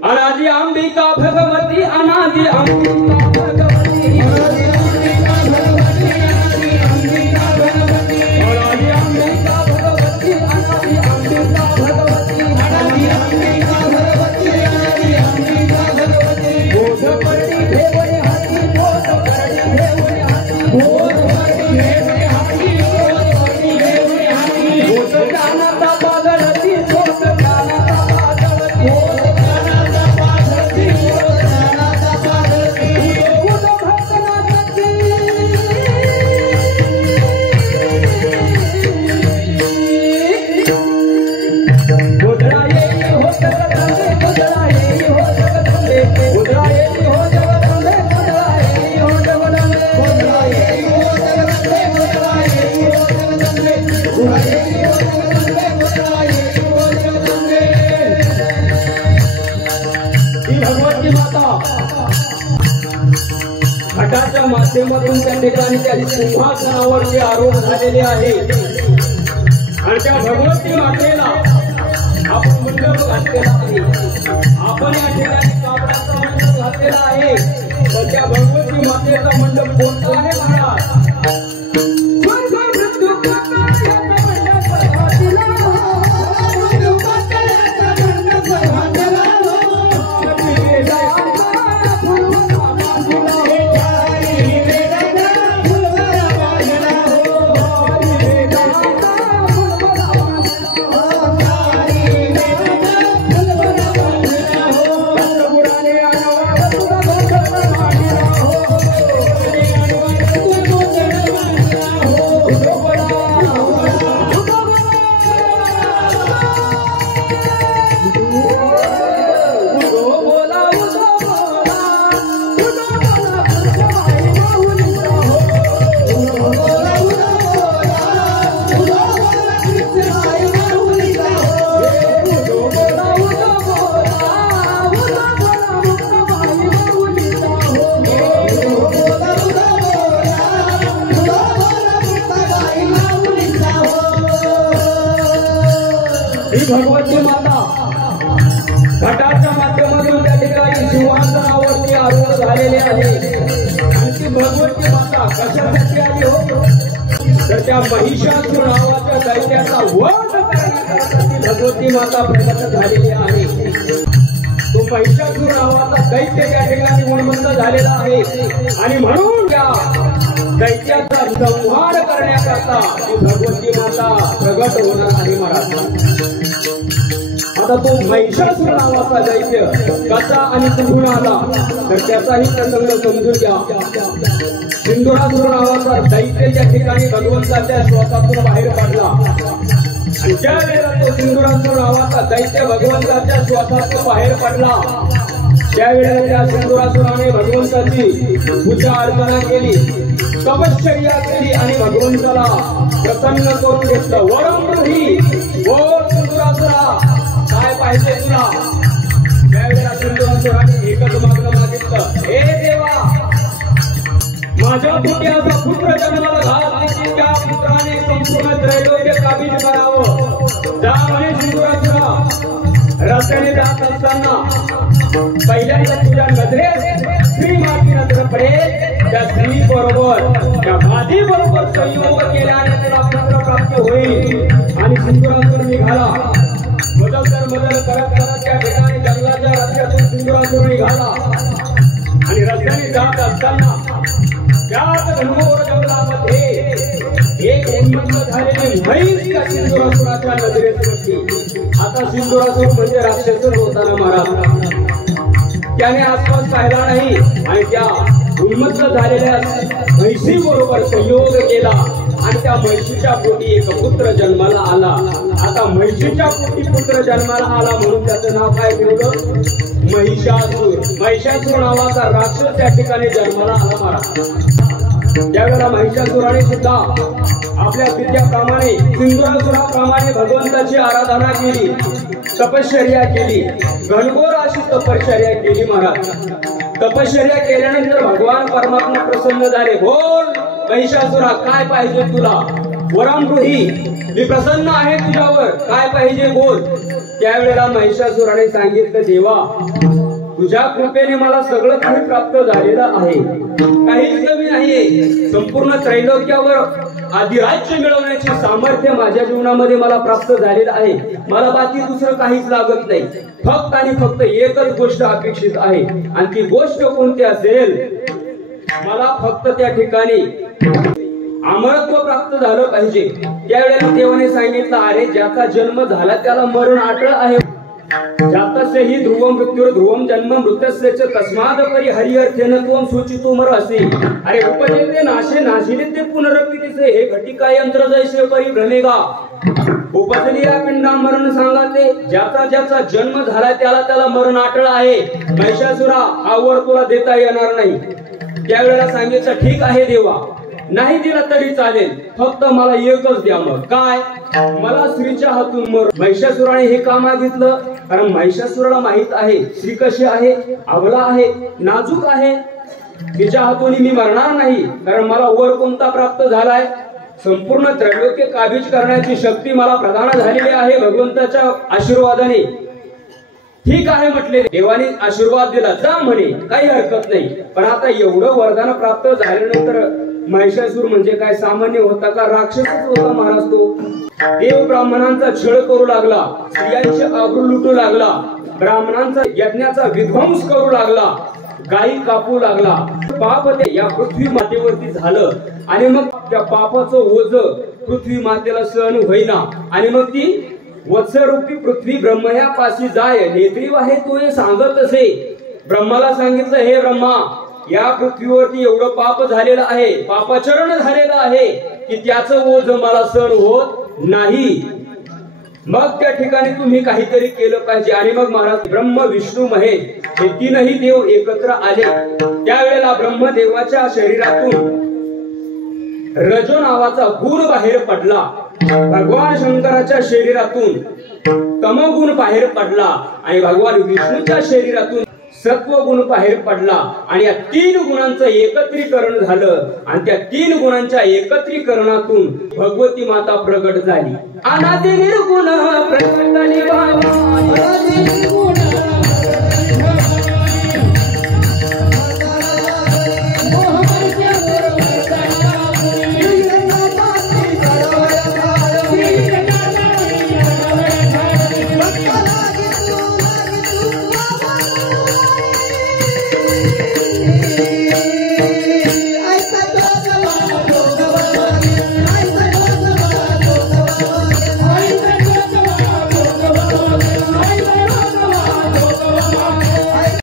अनादि अंबिका भगवती अनादि अंबिका भगवती अनादि अंबिका भगवती अनादि अंबिका भगवती अनादि अंबिका भगवती अनादि अंबिका भगवती अनादि अंबिका भगवती बोध पड़ी देवने हाथी बोध पड़ी देवने हाथी बोध पड़ी देवने हाथी बोध पड़ी देवने हाथी बोध जाना ता पागलती बोध जाना ता पागलती घटाच्या माध्यमातून त्या ठिकाणी त्या सिंहासनावरती आरोहण झालेले आहे आणि त्या भगवती मातेला आपण मंडप घातलेला आहे. आपण या ठिकाणी कापडाचा मंडप घातलेला आहे. तर त्या भगवती मातेचा मंडप कोणता आहे महाराज? भगवती माता घटाच्या माध्यमातून त्या ठिकाणी सिंहासनावरती आरूढ झालेले आहे. आणि ती भगवती माता कशासाठी आली हो? तर त्या महिषासुर नावाच्या दैत्याचा वध करण्यासाठी भगवती माता प्रकट झालेली आहे. तो महिषासुर नावाचा दैत्य त्या ठिकाणी उन्मत्त झालेला आहे आणि म्हणून त्या दैत्याचा संहार करण्याकरता ती भगवती माता प्रगट होणार आहे महाराज. आता तो महिषासुर नावाचा दैत्य कसा आणि कुठून आला तर त्याचाही प्रसंग समजून घ्या. सिंदुरासुर नावाचा दैत्य त्या ठिकाणी भगवंताच्या श्वासातून बाहेर पडला आणि ज्या वेळेला तो सिंदुरासुर नावाचा दैत्य भगवंताच्या श्वासातून बाहेर पडला त्यावेळेला त्या सिंदुरासुराने भगवंताची पूजा अर्चना केली, तपश्चर्या केली आणि भगवंताला प्रसन्न करून घेतलं. वरमृही बोल सिंदुरासुरा काय पाहिजे तुला? त्यावेळेला सिंदुरासुराने एकच मागणं मागितलं, हे देवा माझ्या पोटी असा पुत्र जन्माला घाल की त्या पुत्राने संपूर्ण त्रैलोक्य काबीज करावं. जा म्हणे सिंदुरासुरा. रस्त्याने जात असताना पहिल्यांदा तुझ्या नजरेत स्त्री माती नजर पडेल. त्या स्त्री बरोबर त्या माती बरोबर संयोग केल्याने त्याला पुत्र प्राप्त होईल. आणि सिंदुरासुर निघाला. मदल करत त्या ठिकाणी जंगलाच्या रस्त्यातून सिंदुरासुर निघाला आणि रस्त्याने जात असताना त्याच घनघोर जंगलामध्ये एक उन्मत्त झालेली म्हैस त्या सिंदुरासुराच्या नजरेत पडली. आता सिंदुरासुर म्हणजे राक्षसच होता ना महाराज. त्याने आसपास पाहिला नाही आणि त्या उन्मत्त झालेल्या म्हैसी बरोबर संयोग केला आणि त्या म्हैशीच्या पोटी एक पुत्र जन्माला आला. आता म्हैशीच्या पोटी पुत्र जन्माला आला म्हणून त्याचं नाव काय ठेवलं? महिषासुर. महिषासुर नावाचा राक्षस त्या ठिकाणी जन्माला आला महाराज. त्यावेळेला महिषासुराने सुद्धा आपल्या विद्याप्रमाणे सिंदुरासुराप्रमाणे भगवंताची आराधना केली, तपश्चर्या केली, घनघोर अशी तपश्चर्या केली महाराज. तपश्चर्या केल्यानंतर भगवान परमात्मा प्रसन्न झाले. बोल महिषासुरा काय पाहिजे तुला? वरमृही मी प्रसन्न आहे तुझ्यावर, काय पाहिजे बोल. त्यावेळेला महिषासुराने सांगितलं, देवा तुझ्या कृपेने मला सगळं काही प्राप्त झालेलं आहे, काहीच कमी नाहीये. संपूर्ण त्रैलोक्यावर अधिराज्य मिळवण्याचे सामर्थ्य माझ्या जीवनामध्ये मला प्राप्त झालेलं आहे. मला बाकी दुसरं काहीच लागत नाही. फक्त आणि फक्त एकच गोष्ट अपेक्षित आहे, आणि ती गोष्ट कोणती असेल, मला फक्त त्या ठिकाणी अमरत्व प्राप्त झालं पाहिजे. त्यावेळेला देवाने सांगितलं, अरे ज्याचा जन्म झाला त्याला मरण अटळ आहे. जातस्य हि ध्रुवम मृत्युर ध्रुवम जन्म मृत्यस्य च तस्माद परि हरिअर्थेन त्वं सूचितो मरसि. अरे उपजेते नाशे नाशिते पुनरपितिसे हे घटिका यंत्र जैसे परि भ्रमेगा. उपजली या पिंडा मरण सांगाते. ज्याचा ज्याचा जन्म झाला त्याला मरण अटळ आहे. महिषासुरा हा वर तुला देता येणार नाही. त्यावेळेला सांगितलं, ठीक आहे देवा, नाही दिला तरी चालेल, फक्त मला एकच द्या. मग काय? मला स्त्रीच्या हातून मर. महिषासुराने हे का मागितलं? कारण महिषासुराला माहित आहे स्त्री कशी आहे, अबला आहे, नाजूक आहे. तिच्या हातून मी मरणार नाही, कारण मला वर कोणता प्राप्त झालाय? संपूर्ण त्रैलोक्य काबीज करण्याची शक्ती मला प्रदान झालेली आहे भगवंताच्या आशीर्वादाने. ठीक आहे म्हटले, देवाने आशीर्वाद दिला, जा म्हणे, काही हरकत नाही. पण आता एवढं वरदान प्राप्त झाल्यानंतर महिषासूर म्हणजे काय सामान्य होता का? राक्षसच होता महाराज तो. देव ब्राह्मणांचा छळ करू लागला, स्त्रियांचे आबरू लुटू लागला, ब्राह्मणांचा यज्ञाचा विध्वंस करू लागला, गायी कापू लागला. पाप ते या पृथ्वी मातेवरती झालं, आणि मग त्या पापाचं ओझ पृथ्वी मातेला सहन होईना, आणि मग ती वत्सरूपी पृथ्वी ब्रह्मयापाशी जाय नेत्री वाहे तो हे सांगत असे. ब्रह्माला सांगितलं, हे ब्रह्मा, या पृथ्वीवरती एवढं पाप झालेलं आहे, पापाचरण झालेलं आहे की त्याचं ओझ मला सहन होत नाही. मग त्या ठिकाणी तुम्ही काहीतरी केलं पाहिजे. आणि मग महाराज ब्रह्म विष्णू महेश हे तीनही देव एकत्र आले. त्यावेळेला ब्रह्मदेवाच्या शरीरातून रजो नावाचा गुण बाहेर पडला, भगवान शंकराच्या शरीरातून तमोगुण बाहेर पडला, आणि भगवान विष्णूच्या शरीरातून सत्वगुण बाहेर पडला. आणि या तीन गुणांचं एकत्रीकरण झालं, आणि त्या तीन गुणांच्या एकत्रीकरणातून भगवती माता प्रगट झाली. अनादि निर्गुण प्रकटली बाबा.